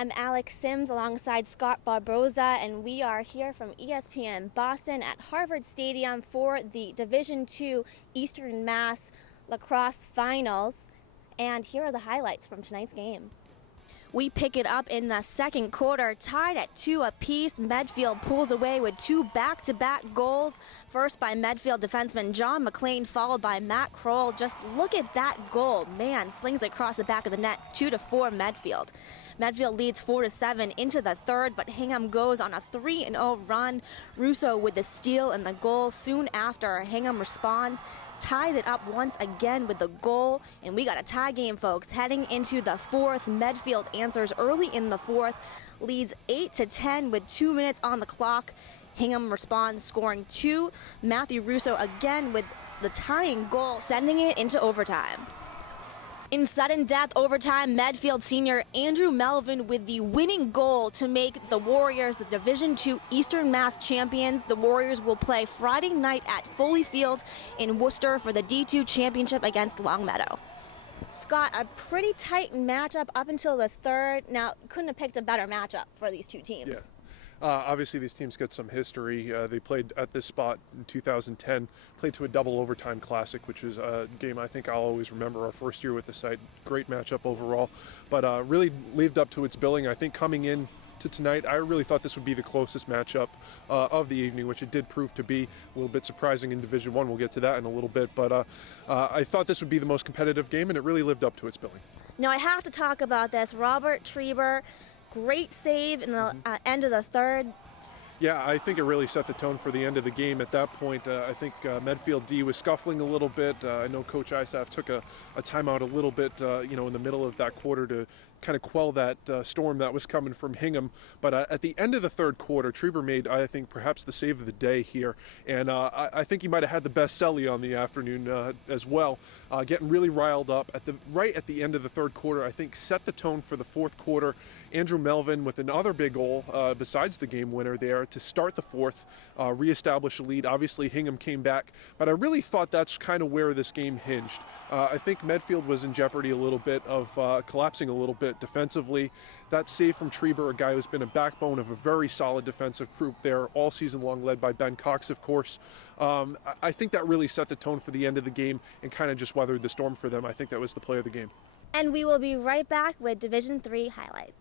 I'm Alex Sims alongside Scott Barboza, and we are here from ESPN Boston at Harvard Stadium for the Division II Eastern Mass Lacrosse Finals. And here are the highlights from tonight's game. We pick it up in the second quarter, tied at 2 apiece. Medfield pulls away with two back-to-back goals. First by Medfield defenseman John McLean, followed by Matt Kroll. Just look at that goal. Man, slings across the back of the net, 2-4 Medfield. Medfield leads 4-7 into the third, but Hingham goes on a 3-0 run. Russo with the steal and the goal. Soon after, Hingham responds, ties it up once again with the goal, and we got a tie game, folks. Heading into the fourth, Medfield answers early in the fourth, leads 8-10 with 2 minutes on the clock. Hingham responds, scoring two. Matthew Russo again with the tying goal, sending it into overtime. In sudden death overtime, Medfield senior Andrew Melvin with the winning goal to make the Warriors the Division II Eastern Mass champions. The Warriors will play Friday night at Foley Field in Worcester for the D2 championship against Longmeadow. Scott, a pretty tight matchup up until the third. Now, couldn't have picked a better matchup for these two teams. Yeah. Obviously, these teams get some history. They played at this spot in 2010, played to a double overtime classic, which is a game I think I'll always remember. Our first year with the site, great matchup overall, but really lived up to its billing. I think coming in to tonight, I really thought this would be the closest matchup of the evening, which it did prove to be. A little bit surprising in Division I. We'll get to that in a little bit, but I thought this would be the most competitive game, and it really lived up to its billing. Now, I have to talk about this. Robert Treber, great save in the end of the third. Yeah, I think it really set the tone for the end of the game. At that point, I think Medfield D was scuffling a little bit. I know Coach Isaf took a timeout a little bit, in the middle of that quarter to kind of quell that storm that was coming from Hingham. But at the end of the third quarter, Treber made, I think, perhaps the save of the day here. And I think he might have had the best celly on the afternoon as well. Getting really riled up. Right at the end of the third quarter, I think set the tone for the fourth quarter. Andrew Melvin with another big goal besides the game winner there to start the fourth, reestablish a lead. Obviously, Hingham came back, but I really thought that's kind of where this game hinged. I think Medfield was in jeopardy a little bit of collapsing a little bit defensively. That save from Treber, a guy who's been a backbone of a very solid defensive group there all season long, led by Ben Cox, of course. I think that really set the tone for the end of the game and kind of just weathered the storm for them. I think that was the play of the game. And we will be right back with Division III highlights.